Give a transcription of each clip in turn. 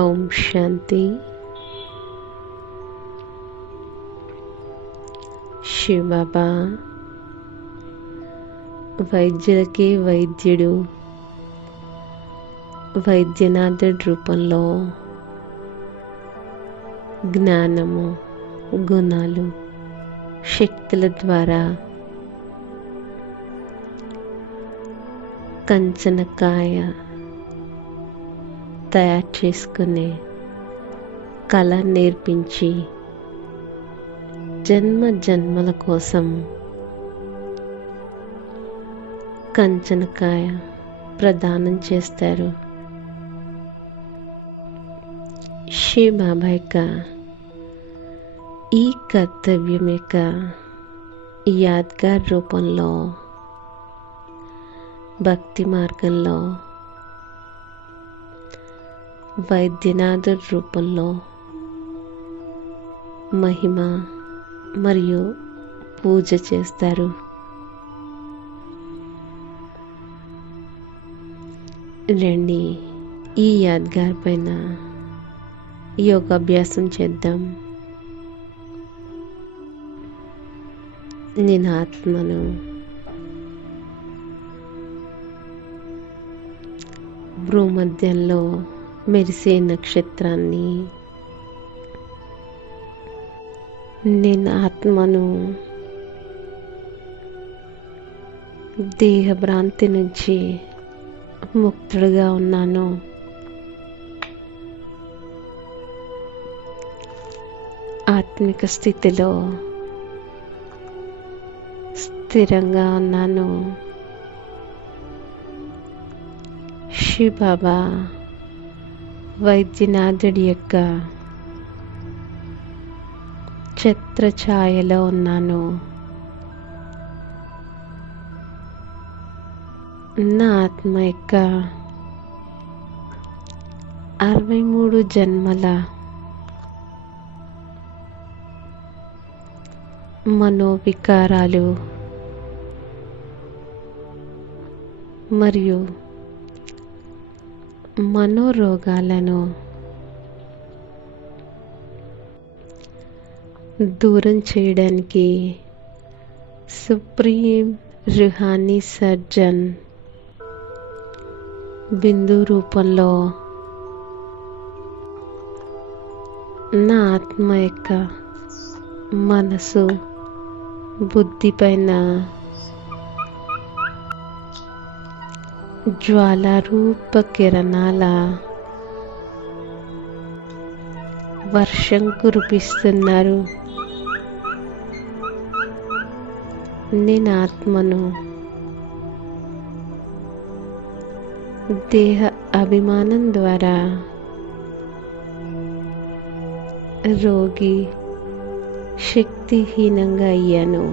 ఓం శాంతి. శివబాబా వైద్యులకి వైద్యుడు, వైద్యనాథుడి రూపంలో జ్ఞానము, గుణాలు, శక్తుల ద్వారా కంచనకాయ తయారు చేసుకునే కళ నేర్పించి జన్మ జన్మల కోసం కంచనకాయ ప్రదానం చేస్తారు. శివబాబా యొక్క ఈ కర్తవ్యం యొక్క యాద్గార్ రూపంలో భక్తి మార్గంలో వైద్యనాథుడి రూపంలో మహిమ మరియు పూజ చేస్తారు. రండి, ఈ యాద్గార్ పైన యోగాభ్యాసం చేద్దాం. నేను ఆత్మను భూమధ్యంలో మెరిసే నక్షత్రాన్ని, నేను ఆత్మను దేహభ్రాంతి నుంచి ముక్తుడుగా ఉన్నాను. ఆత్మిక స్థితిలో స్థిరంగా ఉన్నాను. శివబాబా వైద్యనాథుడి యొక్క ఛత్రఛాయలో ఉన్నాను. నా ఆత్మ యొక్క 63 జన్మల మనోవికారాలు మరియు మనోరోగాలను దూరం చేయడానికి సుప్రీం రూహానీ సర్జన్ బిందు రూపంలో నా ఆత్మ యొక్క మనసు, బుద్ధి పైన జ్వాలారూప కిరణాల వర్షం కురిపిస్తున్నారు. నేను ఆత్మను దేహ అభిమానం ద్వారా రోగి, శక్తిహీనంగా అయ్యాను.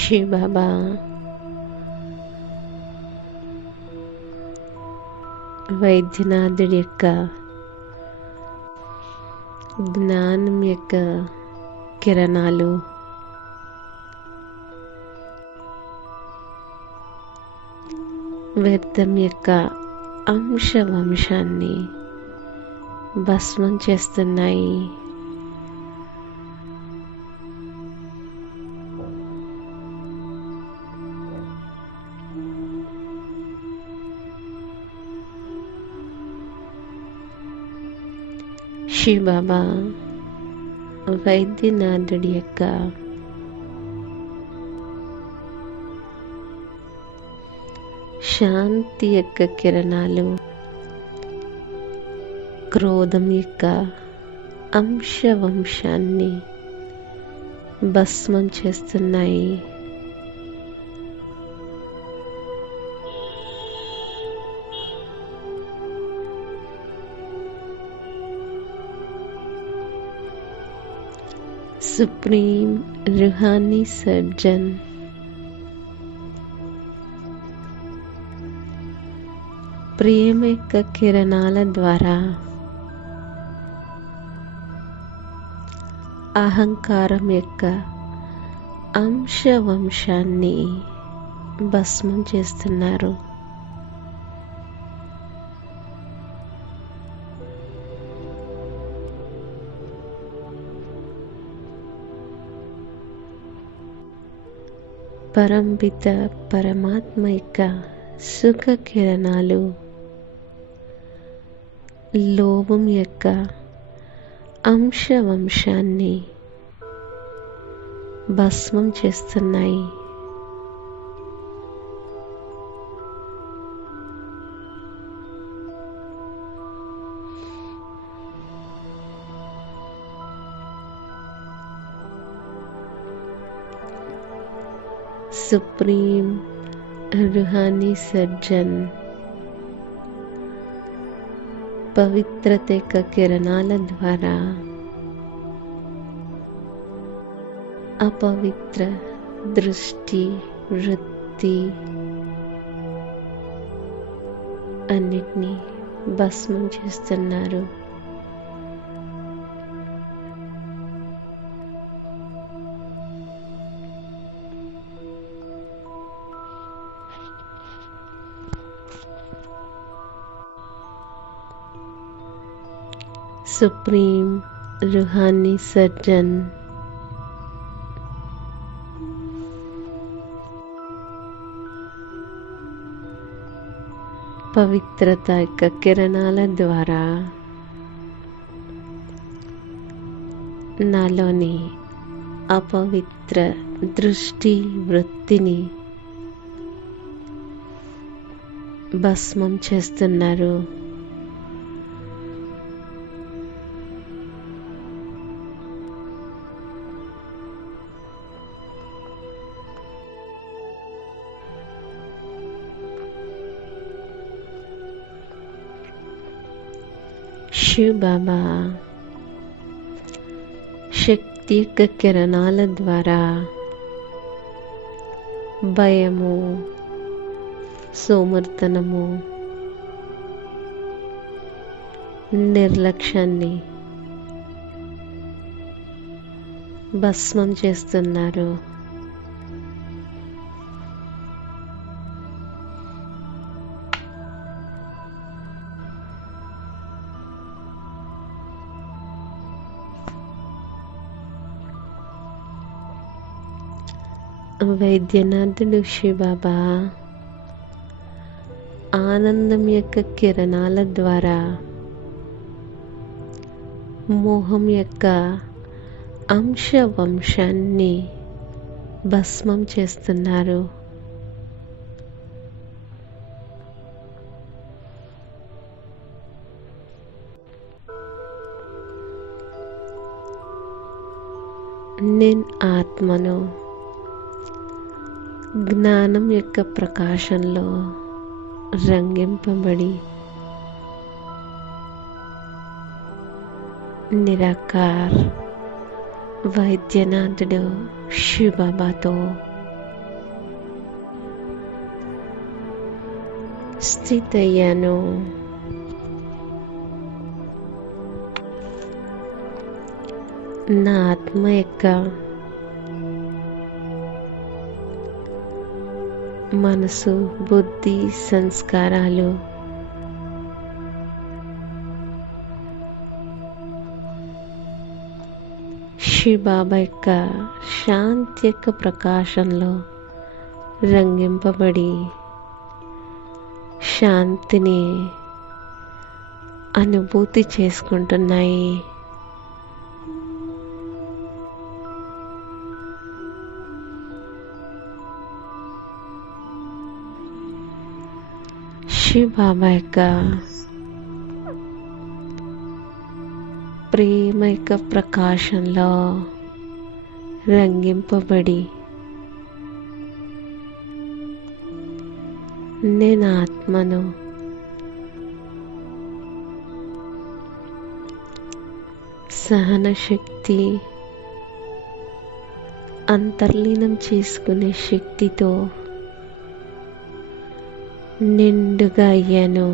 శివబాబా వైద్యనాథుడి యొక్క జ్ఞానం యొక్క కిరణాలు వ్యర్థం యొక్క వంశాన్ని భస్మం చేస్తున్నాయి. శివబాబా వైద్యనాథుడి యొక్క శాంతి యొక్క కిరణాలు క్రోధం యొక్క వంశాన్ని భస్మం చేస్తున్నాయి. సుప్రీం రూహానీ సర్జన్ ప్రేమ యొక్క కిరణాల ద్వారా అహంకారం యొక్క వంశాన్ని భస్మం చేస్తున్నారు. పరంపిత పరమాత్మ యొక్క సుఖ కిరణాలు లోభం యొక్క అంశవంశాన్ని భస్మం చేస్తున్నాయి. సుప్రీం రూహానీ సర్జన్ పవిత్రత యొక్క కిరణాల ద్వారా అపవిత్ర దృష్టి, వృత్తి అన్నిటినీ భస్మం చేస్తున్నారు. సుప్రీం రూహానీ సర్జన్ పవిత్రత యొక్క కిరణాల ద్వారా నాలోని అపవిత్ర దృష్టి, వృత్తిని భస్మం చేస్తున్నారు. శివ్ బాబా శక్తి యొక్క కిరణాల ద్వారా భయము, సోమర్తనము, నిర్లక్ష్యాన్ని భస్మం చేస్తున్నారు. వైద్యనాథుడు శివబాబా ఆనందం యొక్క కిరణాల ద్వారా మోహం యొక్క అంశవంశాన్ని భస్మం చేస్తున్నారు. నేను ఆత్మను జ్ఞానం యొక్క ప్రకాశంలో రంగింపబడి నిరాకార్ వైద్యనాథుడు శివబాబాతో స్థితయ్యాను. నా ఆత్మ యొక్క మనసు, బుద్ధి, సంస్కారాలు శివబాబా యొక్క శాంతి యొక్క ప్రకాశంలో రంగింపబడి శాంతిని అనుభూతి చేసుకుంటున్నాయి. శివబాబా యొక్క ప్రేమ యొక్క ప్రకాశంలో రంగింపబడి నేను ఆత్మను సహన శక్తి, అంతర్లీనం చేసుకునే శక్తితో నిండుగా అయ్యాను.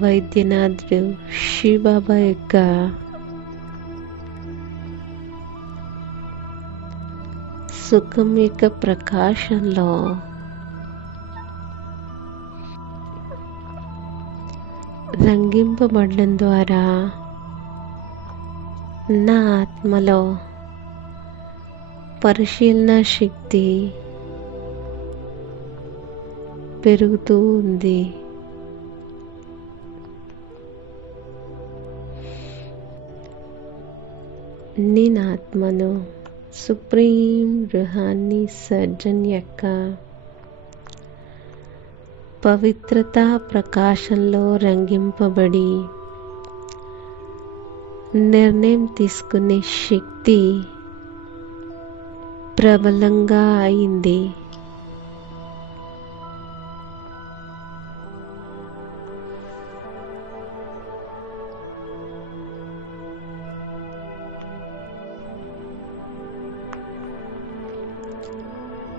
వైద్యనాథుడు శివబాబా యొక్క సుఖం యొక్క ప్రకాశంలో రంగింపబడడం ద్వారా నా ఆత్మలో పరిశీలన శక్తి పెరుగుతూ ఉంది. నేను ఆత్మను సుప్రీం రూహానీ సర్జన్ యొక్క పవిత్రతా ప్రకాశంలో రంగింపబడి నిర్ణయం తీసుకునే శక్తి ప్రబలంగా అయింది.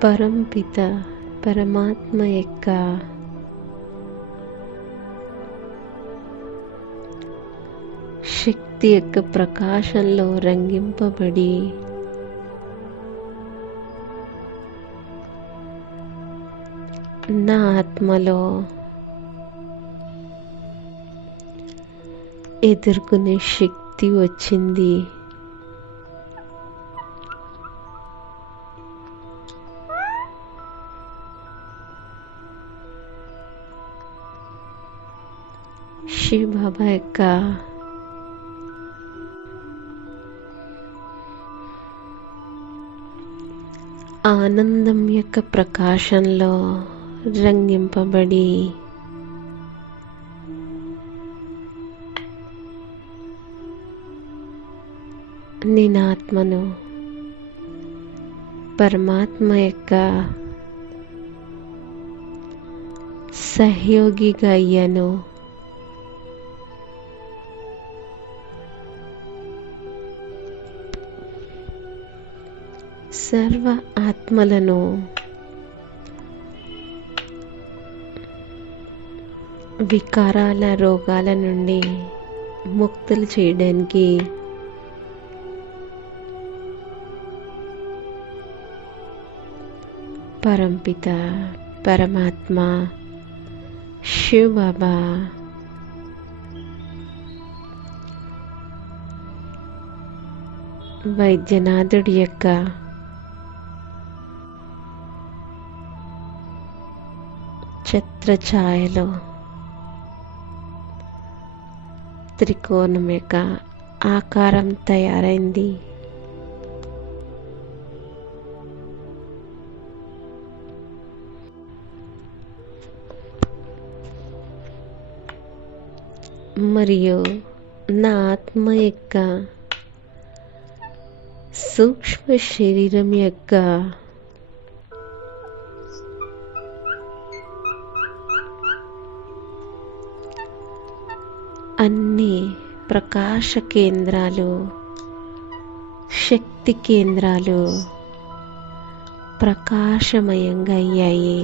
పరంపిత పరమాత్మ యొక్క శక్తి యొక్క ప్రకాశంలో రంగింపబడి నా ఆత్మలో ఎదుర్కొనే శక్తి వచ్చింది. శివ బాబా యొక్క ఆనందం యొక్క ప్రకాశంలో రంగింపబడి నేను ఆత్మను పరమాత్మ యొక్క సహయోగిగా అయ్యాను. సర్వ ఆత్మలను వికారాల రోగాల నుండి ముక్తులు చేయడానికి పరంపిత పరమాత్మ శివ బాబా వైద్యనాథుడి యొక్క ఛత్రఛాయలో త్రికోణం యొక్క ఆకారం తయారైంది. మరియు నా ఆత్మ యొక్క సూక్ష్మ శరీరం యొక్క అన్ని ప్రకాశ కేంద్రాలు, శక్తి కేంద్రాలు ప్రకాశమయంగా అయ్యాయి.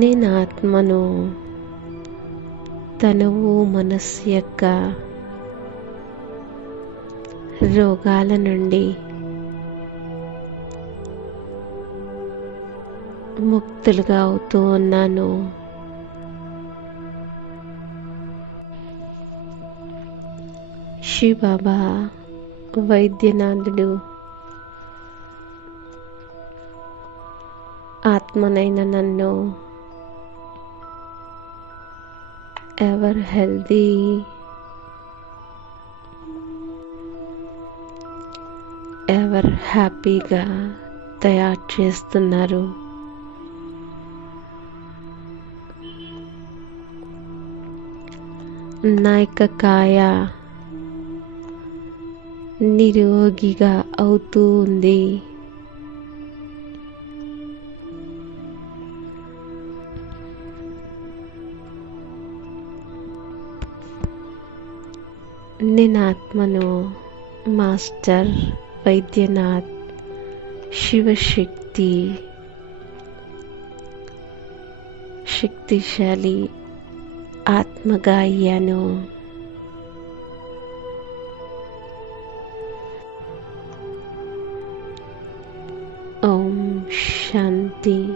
నేను ఆత్మను తనువు మనస్సు యొక్క రోగాల నుండి ముక్తులుగా అవుతూ ఉన్నాను. శివ బాబా వైద్యనాథుడు ఆత్మనైన నన్ను ఎవర్ హెల్దీ, ఎవర్ హ్యాపీగా తయారు చేస్తున్నారు. నా యొక్క కాయ నిరోగిగా అవుతూ ఉంది. నేను ఆత్మను మాస్టర్ వైద్యనాథ్ శివశక్తి శక్తిశాలి ఆత్మగా అయ్యాను. ఓం శాంతి.